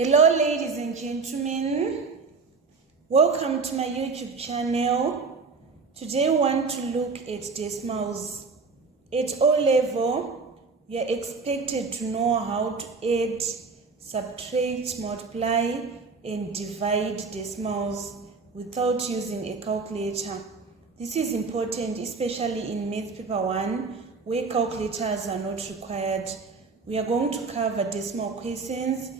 Hello ladies and gentlemen, welcome to my YouTube channel. Today we want to look at decimals. At O level, we are expected to know how to add, subtract, multiply and divide decimals without using a calculator. This is important, especially in Maths Paper 1 where calculators are not required. We are going to cover decimal questions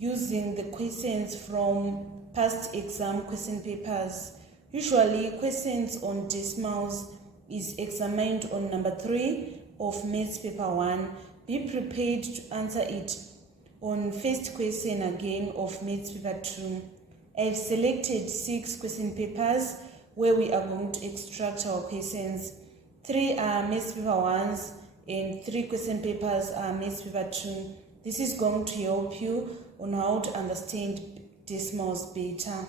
using the questions from past exam question papers. Usually, questions on decimals is examined on number 3 of Maths Paper 1. Be prepared to answer it on first question again of Maths Paper 2. I've selected 6 question papers where we are going to extract our questions. 3 are Maths Paper 1s and 3 question papers are Maths Paper 2. This is going to help you on how to understand decimals better.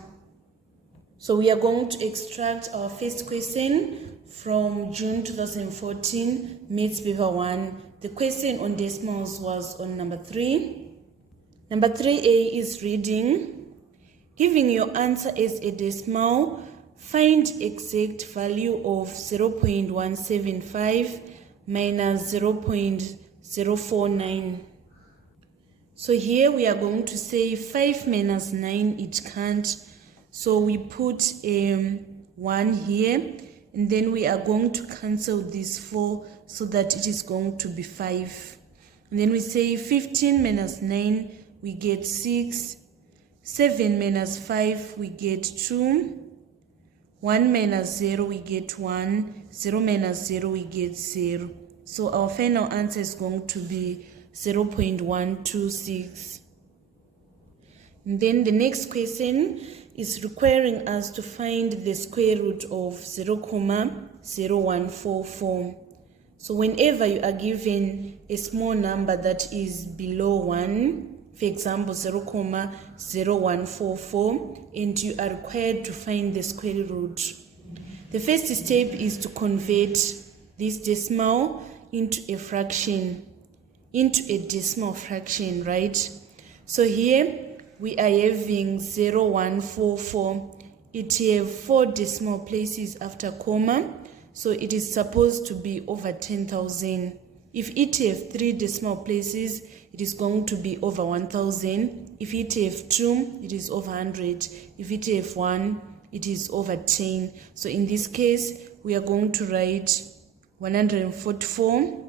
So we are going to extract our first question from June 2014, Maths Paper 1. The question on decimals was on number 3. Number 3A is reading. Giving your answer as a decimal, find exact value of 0.175 minus 0.049. So here we are going to say 5 minus 9, it can't. So we put 1 here, and then we are going to cancel this 4 so that it is going to be 5. And then we say 15 minus 9, we get 6. 7 minus 5, we get 2. 1 minus 0, we get 1. 0 minus 0, we get 0. So our final answer is going to be 0.126. And then the next question is requiring us to find the square root of 0.0144. So whenever you are given a small number that is below 1, for example 0.0144, and you are required to find the square root, the first step is to convert this decimal into a fraction, into a decimal fraction, right? So here we are having 0.144. It have 4 decimal places after comma, so it is supposed to be over 10,000. If it have 3 decimal places, it is going to be over 1,000. If it have 2, it is over 100. If it have 1, it is over 10. So in this case, we are going to write 144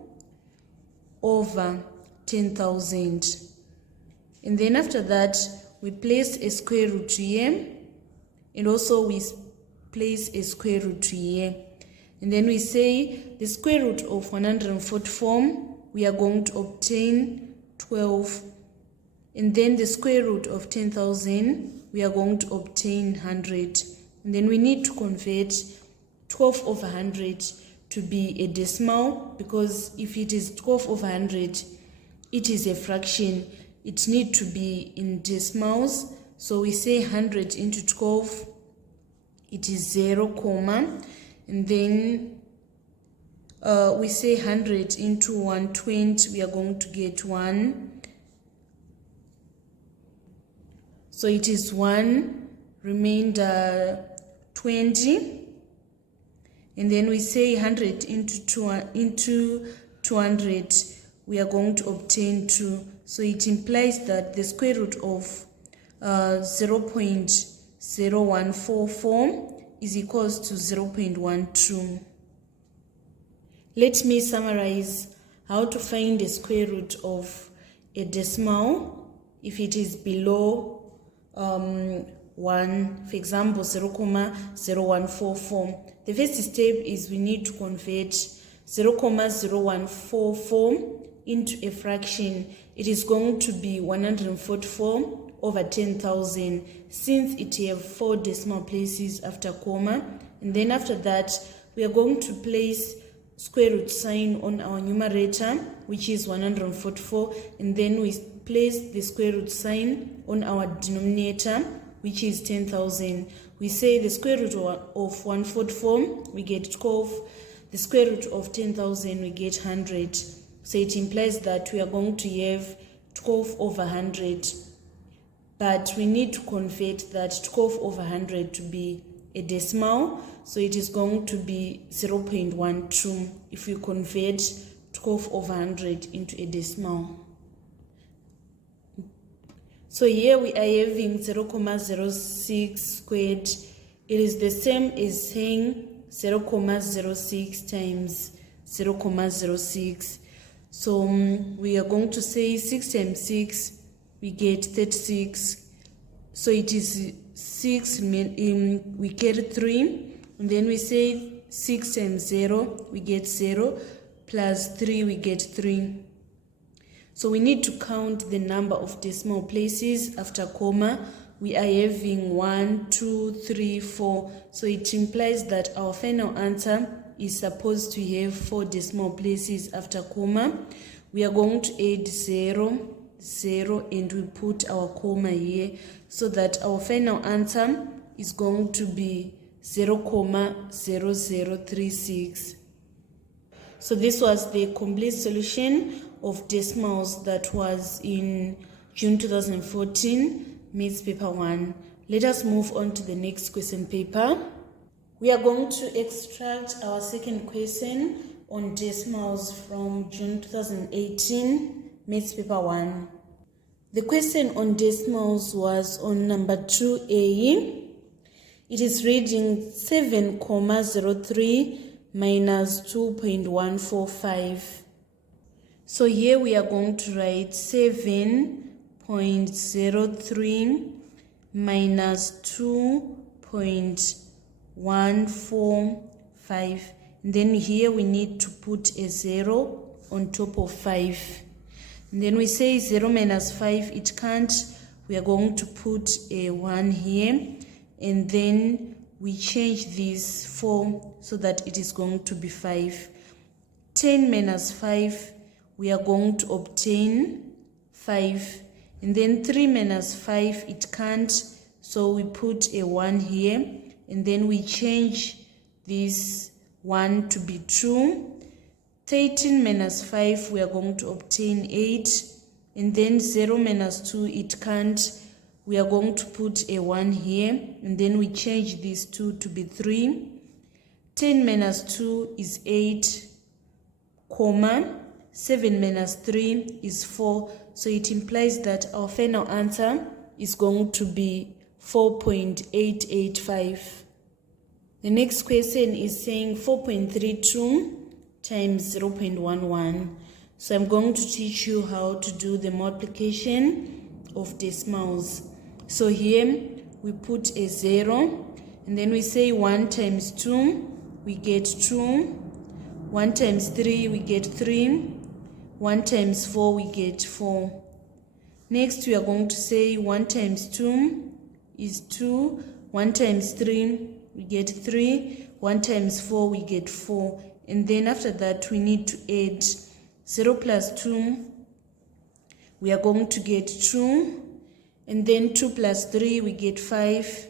over 10,000. And then after that, we place a square root here, and also we place a square root here. And then we say the square root of 144, we are going to obtain 12. And then the square root of 10,000, we are going to obtain 100. And then we need to convert 12 over 100 to be a decimal, because if it is 12 over 100, it is a fraction. It needs to be in decimals. So we say 100 into 12, it is 0, comma. And then we say 100 into 120, we are going to get 1. So it is 1, remainder 20. And then we say 100 into 200, we are going to obtain 2. So it implies that the square root of 0.0144 is equals to 0.12. Let me summarize how to find the square root of a decimal if it is below 1, for example 0.0144. The first step is we need to convert 0.0144 into a fraction. It is going to be 144 over 10,000, since it have 4 decimal places after comma. And then after that, we are going to place square root sign on our numerator, which is 144, and then we place the square root sign on our denominator, which is 10,000. We say the square root of 144, we get 12. The square root of 10,000, we get 100. So it implies that we are going to have 12 over 100. but we need to convert that 12 over 100 to be a decimal, so it is going to be 0.12 if we convert 12 over 100 into a decimal. So here we are having 0.06 squared. It is the same as saying 0.06 times 0.06. So we are going to say 6 times 6, we get 36. So it is 6, we get 3. And then we say 6 times 0, we get 0. Plus 3, we get 3. So we need to count the number of decimal places after comma. We are having 1, 2, 3, 4. So it implies that our final answer is supposed to have 4 decimal places after comma. We are going to add 0, 0, and we put our comma here, so that our final answer is going to be 0.0036. So this was the complete solution of decimals that was in June 2014, Maths Paper 1. Let us move on to the next question paper. We are going to extract our second question on decimals from June 2018, Maths Paper 1. The question on decimals was on number 2A. It is reading 7.03 minus 2.145. So here we are going to write 7.03 minus 2.145. And then here we need to put a 0 on top of 5. And then we say 0 minus 5, it can't. We are going to put a 1 here. And then we change this 4 so that it is going to be 5. 10 minus 5, we are going to obtain 5. And then 3 minus 5, it can't. So we put a 1 here. And then we change this 1 to be 2. 13 minus 5, we are going to obtain 8. And then 0 minus 2, it can't. We are going to put a 1 here, and then we change this 2 to be 3. 10 minus 2 is 8, 7 minus 3 is 4. So it implies that our final answer is going to be 4.885. The next question is saying 4.32 times 0.11. So I'm going to teach you how to do the multiplication of decimals. So here we put a 0, and then we say 1 times 2, we get 2. 1 times 3, we get 3. 1 times 4, we get 4. Next, we are going to say 1 times 2 is 2. 1 times 3, we get 3. 1 times 4, we get 4. And then after that, we need to add 0 plus 2. We are going to get 2. And then 2 plus 3, we get 5.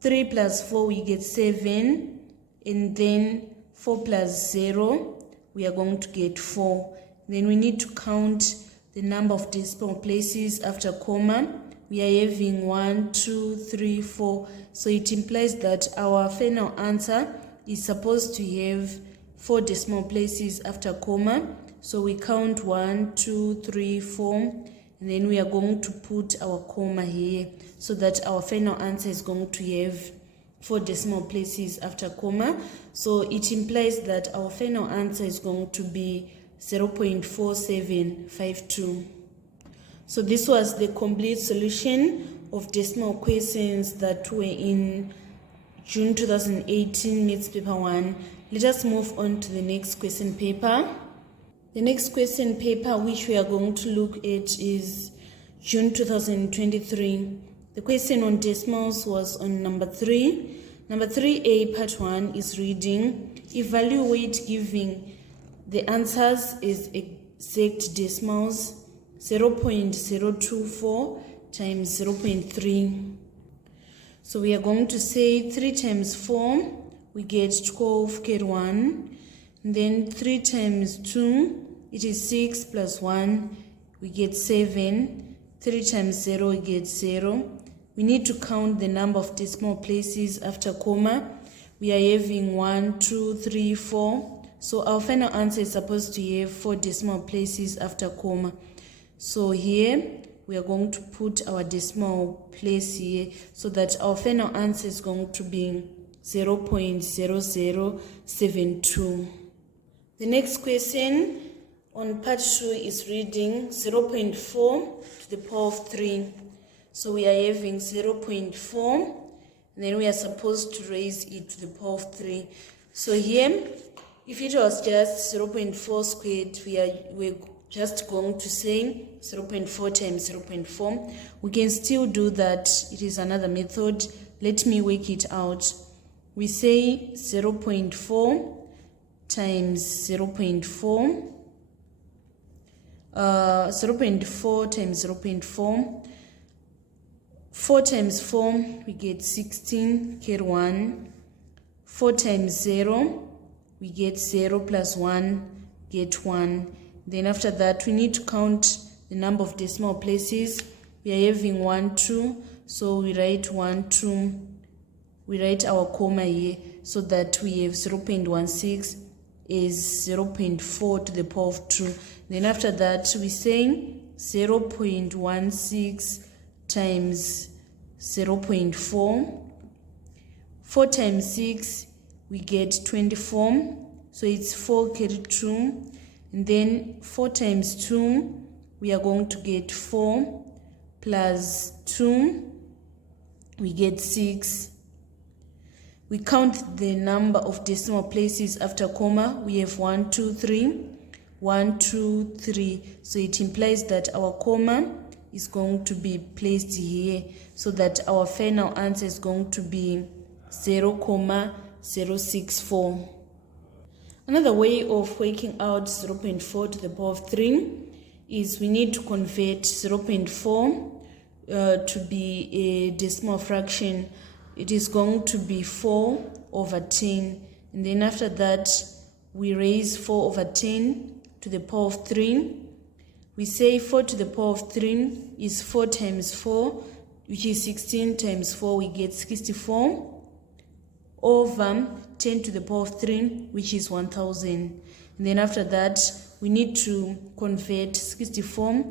3 plus 4, we get 7. And then 4 plus 0, we are going to get 4. Then we need to count the number of decimal places after comma. We are having 1, 2, 3, 4. So it implies that our final answer is supposed to have 4 decimal places after comma. So we count 1, 2, 3, 4. And then we are going to put our comma here, so that our final answer is going to have 4 decimal places after comma. So it implies that our final answer is going to be 0.4752. So this was the complete solution of decimal questions that were in June 2018 Maths Paper 1. Let us move on to the next question paper. The next question paper which we are going to look at is June 2023. The question on decimals was on number 3. Number 3A, part 1 is reading, evaluate giving the answers as exact decimals 0.024 times 0.3. So we are going to say 3 times 4, we get 12, get 1. And then 3 times 2, it is 6 plus 1, we get 7. 3 times 0, we get 0. We need to count the number of decimal places after comma. We are having 1, 2, 3, 4. So our final answer is supposed to have 4 decimal places after comma. So here we are going to put our decimal place here so that our final answer is going to be 0.0072. The next question on part 2 is reading 0.4 to the power of 3. So we are having 0.4, and then we are supposed to raise it to the power of 3. So here, if it was just 0.4 squared, we're just going to say 0.4 times 0.4. We can still do that. It is another method. Let me work it out. We say 0.4 times 0.4. 0.4 times 0.4. 4 times 4, we get 16, carry 1. 4 times 0, we get 0 plus 1, get 1. Then after that, we need to count the number of decimal places. We are having 1, 2, so we write 1, 2. We write our comma here so that we have 0.16 is 0.4 to the power of 2. Then after that, we say 0.16 times 0.4. 4 times 6, we get 24. So it's 4 carry 2. And then 4 times 2, we are going to get 4 plus 2, we get 6. We count the number of decimal places after comma. We have 1, 2, 3. 1, 2, 3. So it implies that our comma is going to be placed here so that our final answer is going to be 0.064. Another way of working out 0.4 to the power of 3 is we need to convert 0.4 to be a decimal fraction. It is going to be 4 over 10. And then after that, we raise 4 over 10 to the power of 3. We say 4 to the power of 3 is 4 times 4, which is 16 times 4, we get 64, over 10 to the power of 3, which is 1000. And then after that, we need to convert 64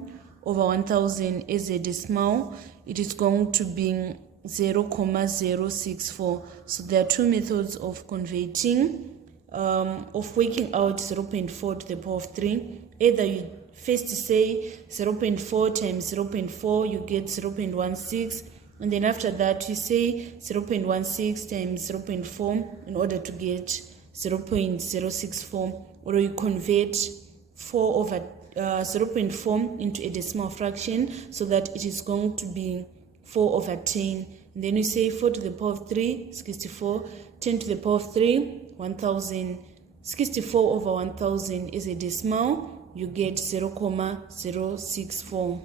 over 1000 as a decimal. It is going to be 0.064. So there are two methods of converting, of working out 0.4 to the power of 3. Either you first say 0.4 times 0.4, you get 0.16. And then after that, you say 0.16 times 0.4 in order to get 0.064. Or you convert 0.4 into a decimal fraction so that it is going to be 4 over 10. And then you say 4 to the power of 3, 64. 10 to the power of 3, 1000. 64 over 1000 is a decimal. You get 0.064.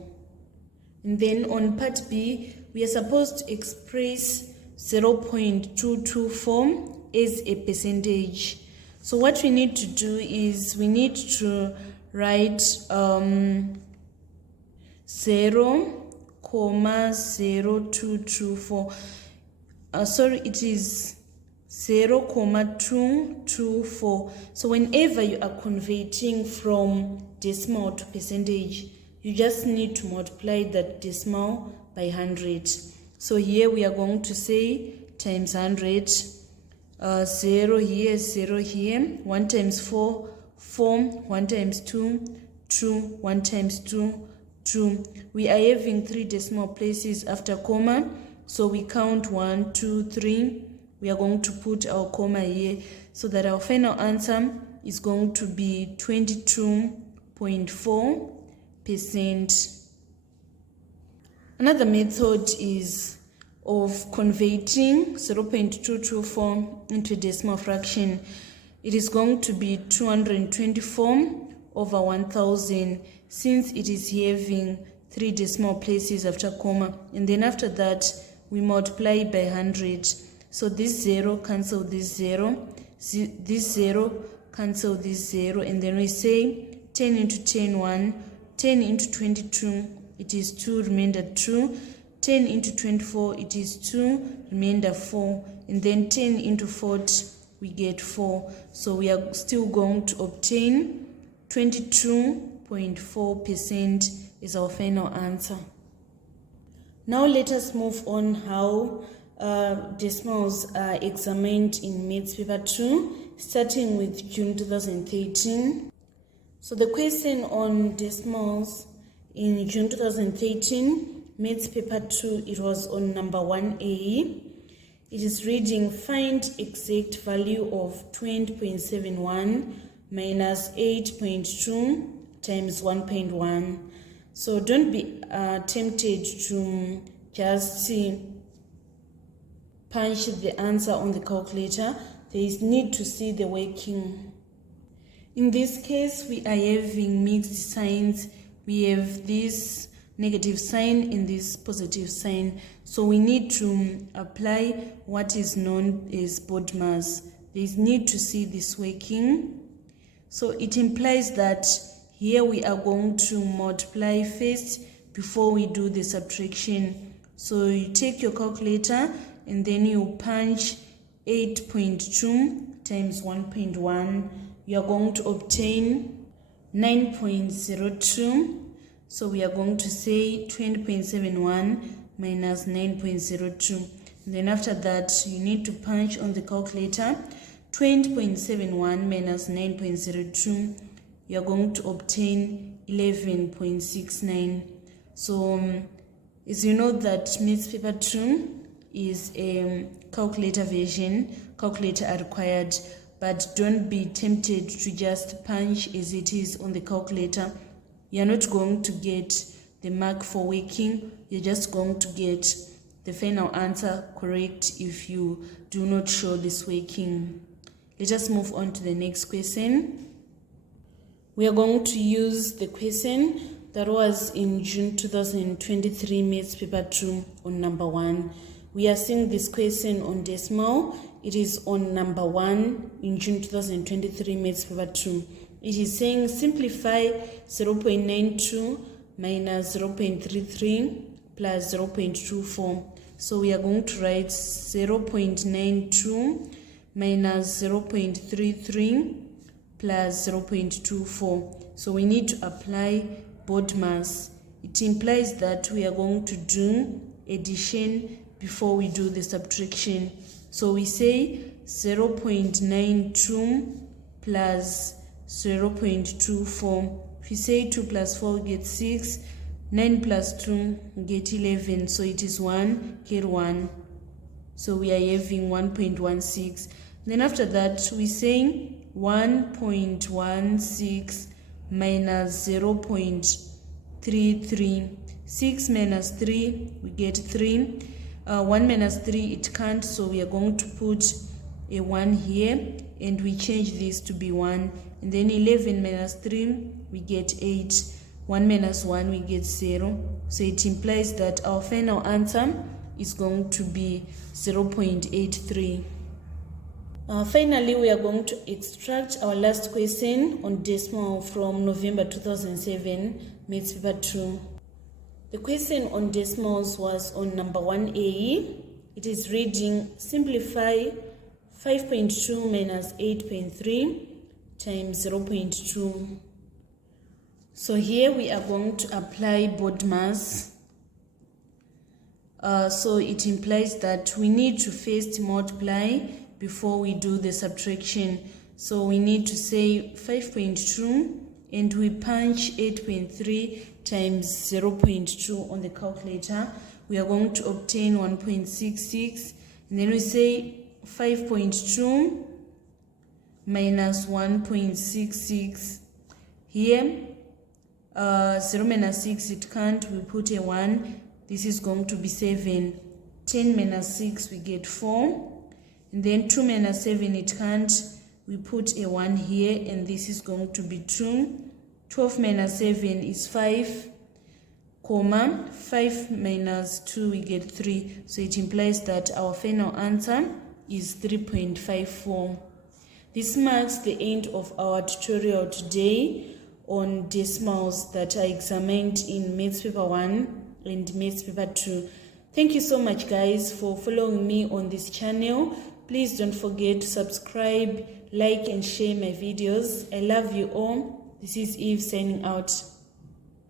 And then on part B, we are supposed to express 0.224 as a percentage. So what we need to do is we need to write 0.0224. It is 0.224. So whenever you are converting from decimal to percentage, you just need to multiply that decimal by 100. So here we are going to say times 100. 0 here, 0 here. 1 times 4, 4. 1 times 2, 2. 1 times 2, 2. We are having 3 decimal places after comma. So we count 1, 2, 3. We are going to put our comma here so that our final answer is going to be 22.4%. Another method is of converting 0.224 into a decimal fraction. It is going to be 224 over 1000 since it is having 3 decimal places after comma. And then after that, we multiply by 100. So this 0 cancel this 0, this 0 cancel this 0, and then we say 10 into 10, 1, 10 into 22 it is 2, remainder 2. 10 into 24, it is 2, remainder 4. And then 10 into 40, we get 4. So we are still going to obtain 22.4% is our final answer. Now let us move on how decimals are examined in Maths Paper 2, starting with June 2013. So the question on decimals in June 2013, Maths Paper 2, it was on number 1A. It is reading, find exact value of 20.71 minus 8.2 times 1.1. So don't be tempted to just punch the answer on the calculator. There is need to see the working. In this case, we are having mixed signs. We have this negative sign and this positive sign. So we need to apply what is known as BODMAS. There is need to see this working. So it implies that here we are going to multiply first before we do the subtraction. So you take your calculator and then you punch 8.2 times 1.1. You are going to obtain 9.02. So we are going to say 20.71 minus 9.02. Then after that, you need to punch on the calculator 20.71 minus 9.02. You are going to obtain 11.69. So as you know that Maths Paper 2 is a calculator version, calculator are required, but don't be tempted to just punch as it is on the calculator. You're not going to get the mark for working, you're just going to get the final answer correct if you do not show this working. Let us move on to the next question. We are going to use the question that was in June 2023 Maths Paper 2 on number 1. We are seeing this question on decimal. It is on number 1 in June 2023 Maths Paper 2. It is saying simplify 0.92 minus 0.33 plus 0.24. So we are going to write 0.92 minus 0.33 plus 0.24. So we need to apply BODMAS. It implies that we are going to do addition before we do the subtraction. So we say 0.92 plus 0.24. If we say 2 plus 4 we get 6, 9 plus 2 we get 11. So it is 1, carry 1. So we are having 1.16. Then after that we say 1.16 minus 0.33. 6 minus 3 we get 3. 1 minus 3 it can't, so we are going to put a 1 here and we change this to be 1. And then 11 minus 3 we get 8. 1 minus 1 we get 0. So it implies that our final answer is going to be 0.83. Finally, we are going to extract our last question on decimal from November 2007, Maths Paper 2. The question on decimals was on number 1A. It is reading, simplify 5.2 minus 8.3 times 0.2. So here we are going to apply BODMAS. So it implies that we need to first multiply before we do the subtraction. So we need to say 5.2 and we punch 8.3 times 0.2 on the calculator. We are going to obtain 1.66. And then we say 5.2 minus 1.66. Here, 0 minus 6, it can't. We put a 1. This is going to be 7. 10 minus 6, we get 4. And then 2 minus 7, it can't. We put a 1 here, and this is going to be 2. 12 minus 7 is 5, comma, 5 minus 2, we get 3. So it implies that our final answer is 3.54. This marks the end of our tutorial today on decimals that are examined in Maths Paper 1 and Maths Paper 2. Thank you so much, guys, for following me on this channel. Please don't forget to subscribe, like, and share my videos. I love you all. This is Eve signing out.